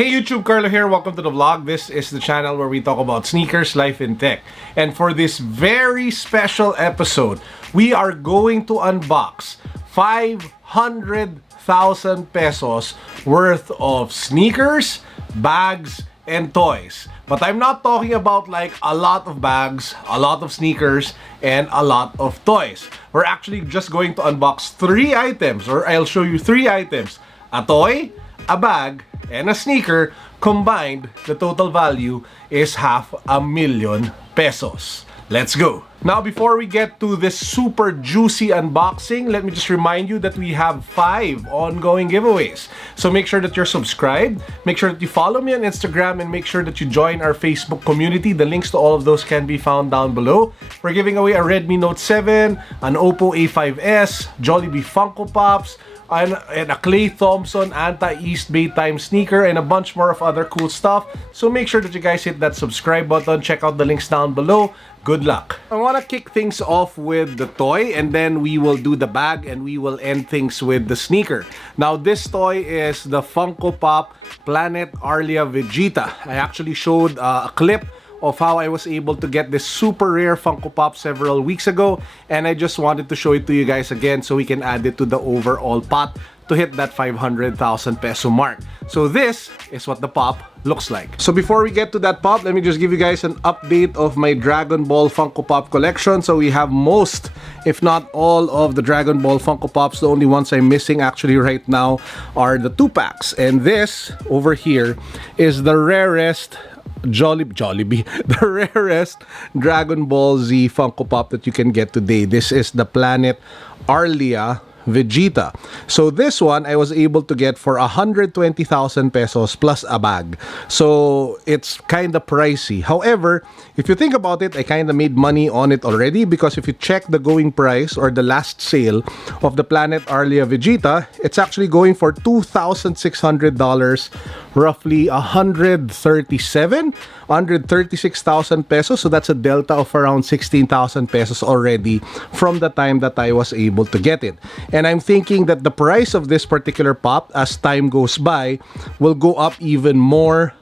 Hey YouTube, Carlo here. Welcome to the vlog. This is the channel where we talk about sneakers, life, and tech. And for this very special episode, we are going to unbox 500,000 pesos worth of sneakers, bags, and toys. But I'm not talking about like a lot of bags, a lot of sneakers, and a lot of toys. We're actually just going to unbox 3 items, or I'll show you 3 items. A toy, a bag, and a sneaker. Combined, the total value is 500,000 pesos. Let's go! Now, before we get to this super juicy unboxing, let me just remind you that we have 5 ongoing giveaways. So make sure that you're subscribed, make sure that you follow me on Instagram, and make sure that you join our Facebook community. The links to all of those can be found down below. We're giving away a Redmi Note 7, an Ople A5s, Jollibee Funko Pops, and a Clay Thompson anti-East Bay time sneaker, and a bunch more of other cool stuff. So make sure that you guys hit that subscribe button. Check out the links down below. Good luck. I want to kick things off with the toy, and then we will do the bag, and we will end things with the sneaker. Now, this toy is the Funko Pop Planet Arlia Vegeta. I actually showed a clip of how I was able to get this super rare Funko Pop several weeks ago, and I just wanted to show it to you guys again so we can add it to the overall pot to hit that 500,000 peso mark. So this is what the pop looks like. So before we get to that pop, let me just give you guys an update of my Dragon Ball Funko Pop collection. So we have most, if not all, of the Dragon Ball Funko Pops. The only ones I'm missing actually right now are the 2-packs. And this over here is the rarest Jollibee, the rarest Dragon Ball Z Funko Pop that you can get today. This is the Planet Arlia Vegeta. So this one I was able to get for 120,000 pesos plus a bag. So it's kind of pricey. However, if you think about it, I kind of made money on it already, because if you check the going price or the last sale of the Planet Arlia Vegeta, it's actually going for $2,600, roughly 136,000 pesos. So that's a delta of around 16,000 pesos already from the time that I was able to get it. And I'm thinking that the price of this particular pop, as time goes by, will go up even more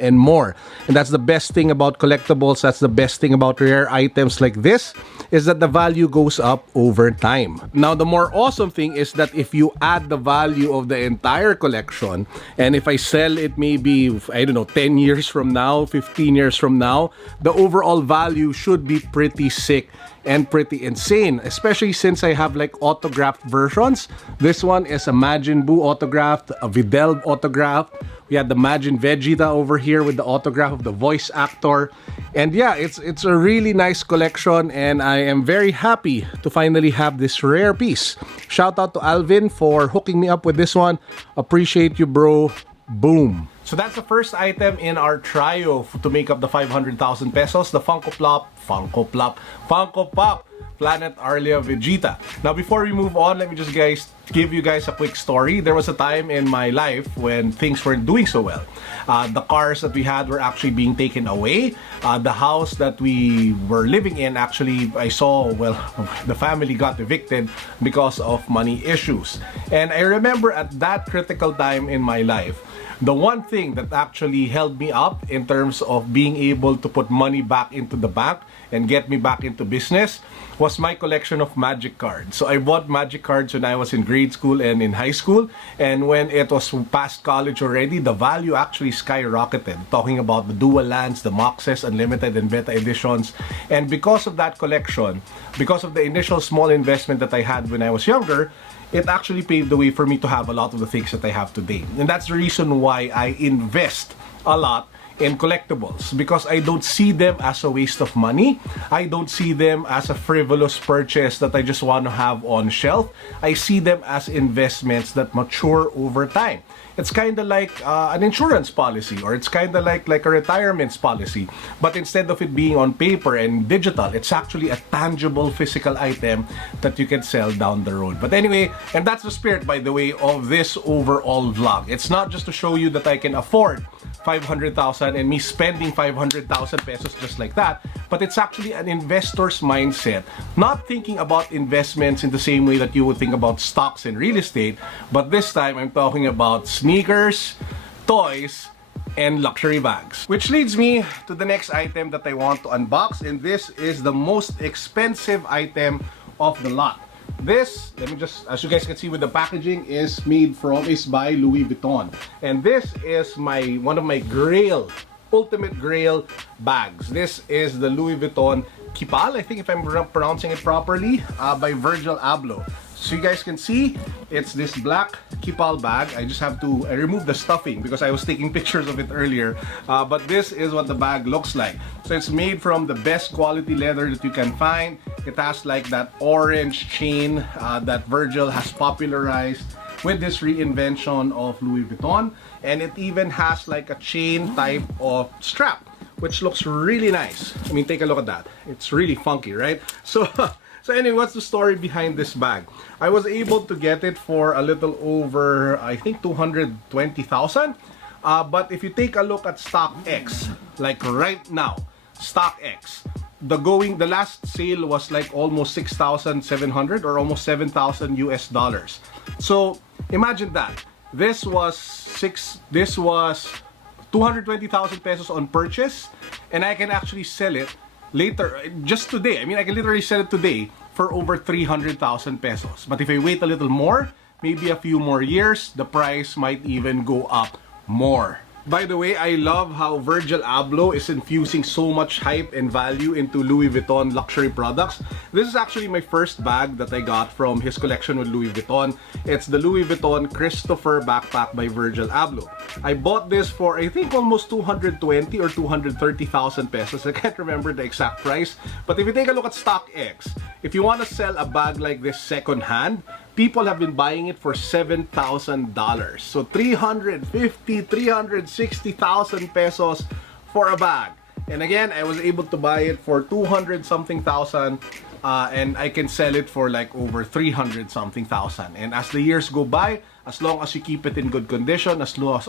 and more. And that's the best thing about collectibles. That's the best thing about rare items like this, is that the value goes up over time. Now, the more awesome thing is that if you add the value of the entire collection, and if I sell it maybe, I don't know, 10 years from now, 15 years from now, the overall value should be pretty sick and pretty insane, especially since I have like autographed versions. This one is a Majin Buu autographed, a Videl autographed. We had the Majin Vegeta over here with the autograph of the voice actor. And yeah, it's a really nice collection, and I am very happy to finally have this rare piece. Shout out to Alvin for hooking me up with this one. Appreciate you, bro. Boom. So that's the first item in our trio to make up the 500,000 pesos, the Funko Pop Planet Arlia Vegeta. Now, before we move on, let me just give you guys a quick story. There was a time in my life when things weren't doing so well. The cars that we had were actually being taken away. The house that we were living in, actually, I saw, well, the family got evicted because of money issues. And I remember at that critical time in my life, the one thing that actually held me up in terms of being able to put money back into the bank and get me back into business was my collection of magic cards. So I bought magic cards when I was in grade school and in high school, and when it was past college already, the value actually skyrocketed. Talking about the dual lands, the Moxes, unlimited and beta editions. And because of that collection, because of the initial small investment that I had when I was younger, it actually paved the way for me to have a lot of the things that I have today. And that's the reason why I invest a lot in collectibles, because I don't see them as a waste of money. I don't see them as a frivolous purchase that I just want to have on shelf. I see them as investments that mature over time. It's kind of like an insurance policy, or it's kind of like a retirement policy. But instead of it being on paper and digital, it's actually a tangible physical item that you can sell down the road. But anyway, and that's the spirit, by the way, of this overall vlog. It's not just to show you that I can afford 500,000 and me spending 500,000 pesos just like that, but it's actually an investor's mindset, not thinking about investments in the same way that you would think about stocks and real estate, but this time I'm talking about sneakers, toys, and luxury bags. Which leads me to the next item that I want to unbox, and this is the most expensive item of the lot. This, let me just, as you guys can see with the packaging, is by Louis Vuitton. And this is one of my grail, ultimate grail bags. This is the Louis Vuitton Kipal, I think if I'm pronouncing it properly, by Virgil Abloh. So you guys can see, it's this black Kipal bag. I just have to remove the stuffing because I was taking pictures of it earlier. But this is what the bag looks like. So it's made from the best quality leather that you can find. It has like that orange chain that Virgil has popularized with this reinvention of Louis Vuitton. And it even has like a chain type of strap, which looks really nice. I mean, take a look at that. It's really funky, right? So anyway, what's the story behind this bag? I was able to get it for a little over, I think, 220,000. But if you take a look at StockX, like right now, StockX, the last sale was like almost 6,700 or almost 7,000 US dollars. So imagine that. This was 220,000 pesos on purchase, and I can actually sell it later, just today. I mean, I can literally sell it today for over 300,000 pesos. But if I wait a little more, maybe a few more years, the price might even go up more. By the way, I love how Virgil Abloh is infusing so much hype and value into Louis Vuitton luxury products. This is actually my first bag that I got from his collection with Louis Vuitton. It's the Louis Vuitton Christopher backpack by Virgil Abloh. I bought this for, I think, almost 220 or 230,000 pesos. I can't remember the exact price. But if you take a look at StockX, if you want to sell a bag like this second-hand, people have been buying it for $7,000. So 360,000 pesos for a bag. And again, I was able to buy it for 200 something thousand, and I can sell it for like over 300 something thousand. And as the years go by, as long as you keep it in good condition, as long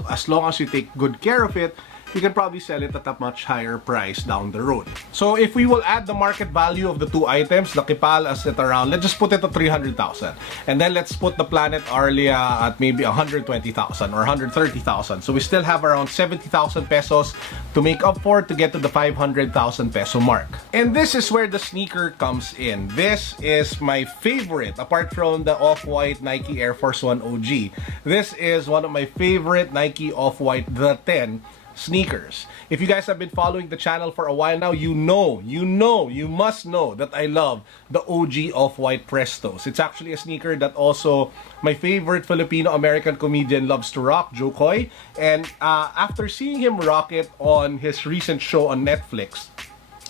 as you take good care of it, you can probably sell it at a much higher price down the road. So if we will add the market value of the two items, the Kipal is at around, let's just put it at 300,000. And then let's put the Planet Arlia at maybe 120,000 or 130,000. So we still have around 70,000 pesos to make up for to get to the 500,000 peso mark. And this is where the sneaker comes in. This is my favorite, apart from the Off-White Nike Air Force 1 OG. This is one of my favorite Nike Off-White, the 10 sneakers. If you guys have been following the channel for a while now, you must know that I love the OG Off-White Prestos. It's actually a sneaker that also my favorite Filipino-American comedian loves to rock, Joe Coy. And after seeing him rock it on his recent show on Netflix,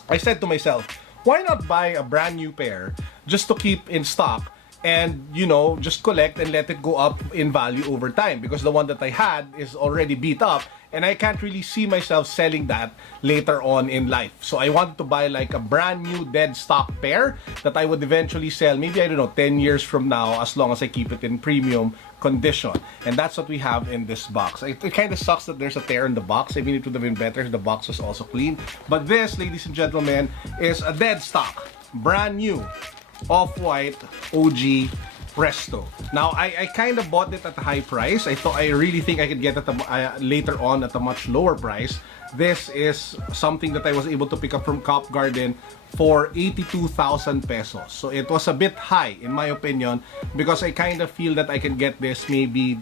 I said to myself, why not buy a brand new pair just to keep in stock and, you know, just collect and let it go up in value over time, because the one that I had is already beat up and I can't really see myself selling that later on in life. So I wanted to buy like a brand new dead stock pair that I would eventually sell, maybe, I don't know, 10 years from now, as long as I keep it in premium condition. And that's what we have in this box. It kind of sucks that there's a tear in the box. I mean, it would have been better if the box was also clean. But this, ladies and gentlemen, is a dead stock, brand new Off-White OG Presto. Now, I kind of bought it at a high price. I really think I could get it later on at a much lower price. This is something that I was able to pick up from Cop Garden for 82,000 pesos. So it was a bit high, in my opinion, because I kind of feel that I can get this maybe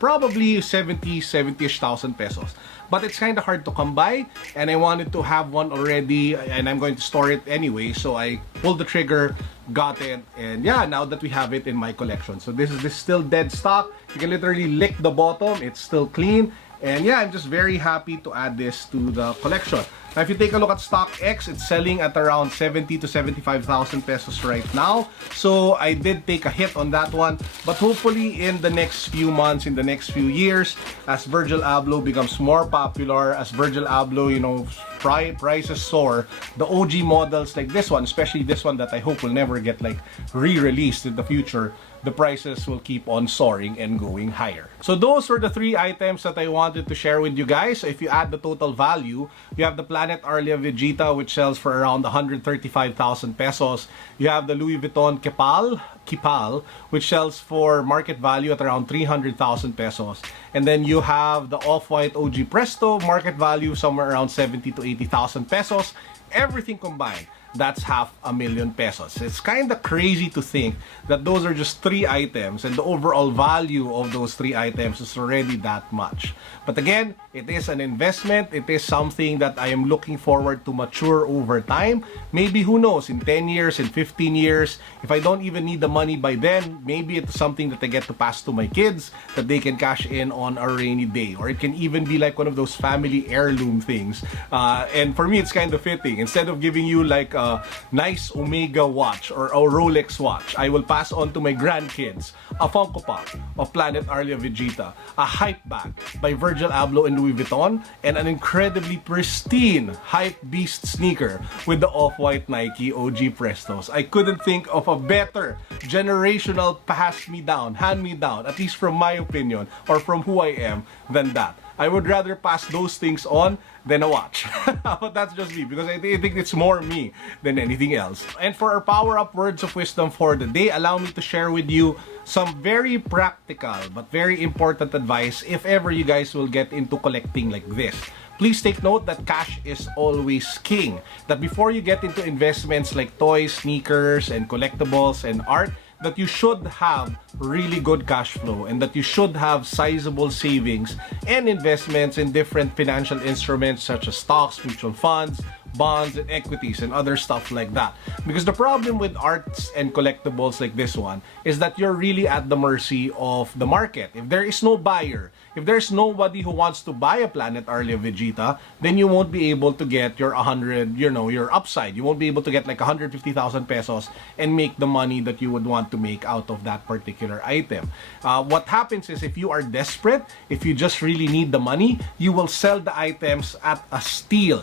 probably 70-ish thousand pesos. But it's kind of hard to come by, and I wanted to have one already, and I'm going to store it anyway. So I pulled the trigger, got it, and yeah, now that we have it in my collection. So this is still dead stock. You can literally lick the bottom, it's still clean. And yeah, I'm just very happy to add this to the collection. Now, if you take a look at StockX, it's selling at around 70 to 75,000 pesos right now. So I did take a hit on that one. But hopefully in the next few months, in the next few years, as Virgil Abloh becomes more popular, as Virgil Abloh, you know, prices soar, the OG models like this one, especially this one that I hope will never get like re-released in the future, the prices will keep on soaring and going higher. So those were the three items that I wanted to share with you guys. If you add the total value, you have the Planet Planet Arlia Vegeta, which sells for around 135,000 pesos. You have the Louis Vuitton Kipal, which sells for market value at around 300,000 pesos. And then you have the Off-White OG Presto, market value somewhere around 70 to 80,000 pesos. Everything combined, that's 500,000 pesos. It's kind of crazy to think that those are just 3 items and the overall value of those 3 items is already that much. But again, it is an investment. It is something that I am looking forward to mature over time. Maybe, who knows, in 10 years, in 15 years, if I don't even need the money by then, maybe it's something that I get to pass to my kids that they can cash in on a rainy day. Or it can even be like one of those family heirloom things. And for me, it's kind of fitting. Instead of giving you like a nice Omega watch or a Rolex watch, I will pass on to my grandkids a Funko Pop of Planet Arlia Vegeta, a hype bag by Virgil Abloh and Louis Vuitton, and an incredibly pristine Hype Beast sneaker with the Off-White Nike OG Prestos. I couldn't think of a better generational hand-me-down, at least from my opinion or from who I am, than that. I would rather pass those things on than a watch. But that's just me, because I think it's more me than anything else. And for our power-up words of wisdom for the day, allow me to share with you some very practical but very important advice if ever you guys will get into collecting like this. Please take note that cash is always king. That before you get into investments like toys, sneakers, and collectibles and art, that you should have really good cash flow and that you should have sizable savings and investments in different financial instruments such as stocks, mutual funds, bonds, and equities, and other stuff like that. Because the problem with arts and collectibles like this one is that you're really at the mercy of the market. If there is no buyer, if there's nobody who wants to buy a Planet Arlia Vegeta, then you won't be able to get your 100, your upside. You won't be able to get like 150,000 pesos and make the money that you would want to make out of that particular item. What happens is, if you are desperate, if you just really need the money, you will sell the items at a steal.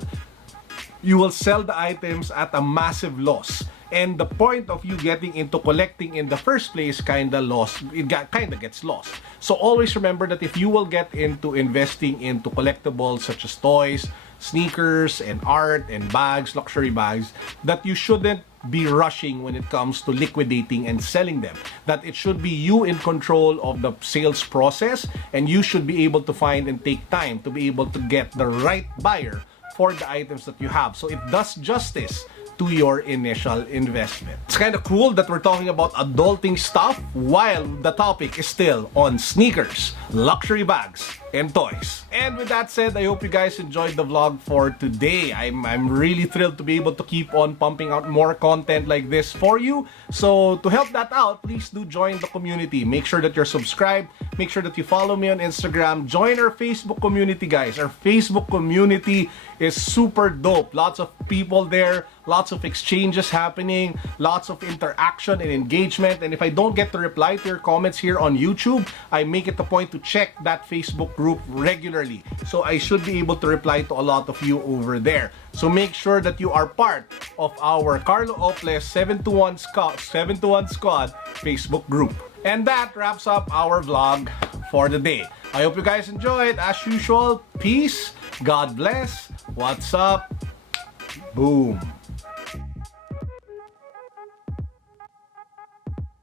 You will sell the items at a massive loss. And the point of you getting into collecting in the first place kinda gets lost. So always remember that if you will get into investing into collectibles such as toys, sneakers, and art, and bags, luxury bags, that you shouldn't be rushing when it comes to liquidating and selling them. That it should be you in control of the sales process, and you should be able to find and take time to be able to get the right buyer for the items that you have, so it does justice to your initial investment. It's kind of cool that we're talking about adulting stuff while the topic is still on sneakers, luxury bags, and toys. And with that said, I hope you guys enjoyed the vlog for today. I'm really thrilled to be able to keep on pumping out more content like this for you. So to help that out, please do join the community. Make sure that you're subscribed. Make sure that you follow me on Instagram. Join our Facebook community, guys. Our Facebook community is super dope. Lots of people there, lots of exchanges happening, lots of interaction and engagement. And if I don't get to reply to your comments here on YouTube, I make it a point to check that Facebook group regularly. So I should be able to reply to a lot of you over there. So make sure that you are part of our Carlo Ople 721 Squad Facebook group. And that wraps up our vlog for the day. I hope you guys enjoyed. As usual, peace, God bless, what's up, boom.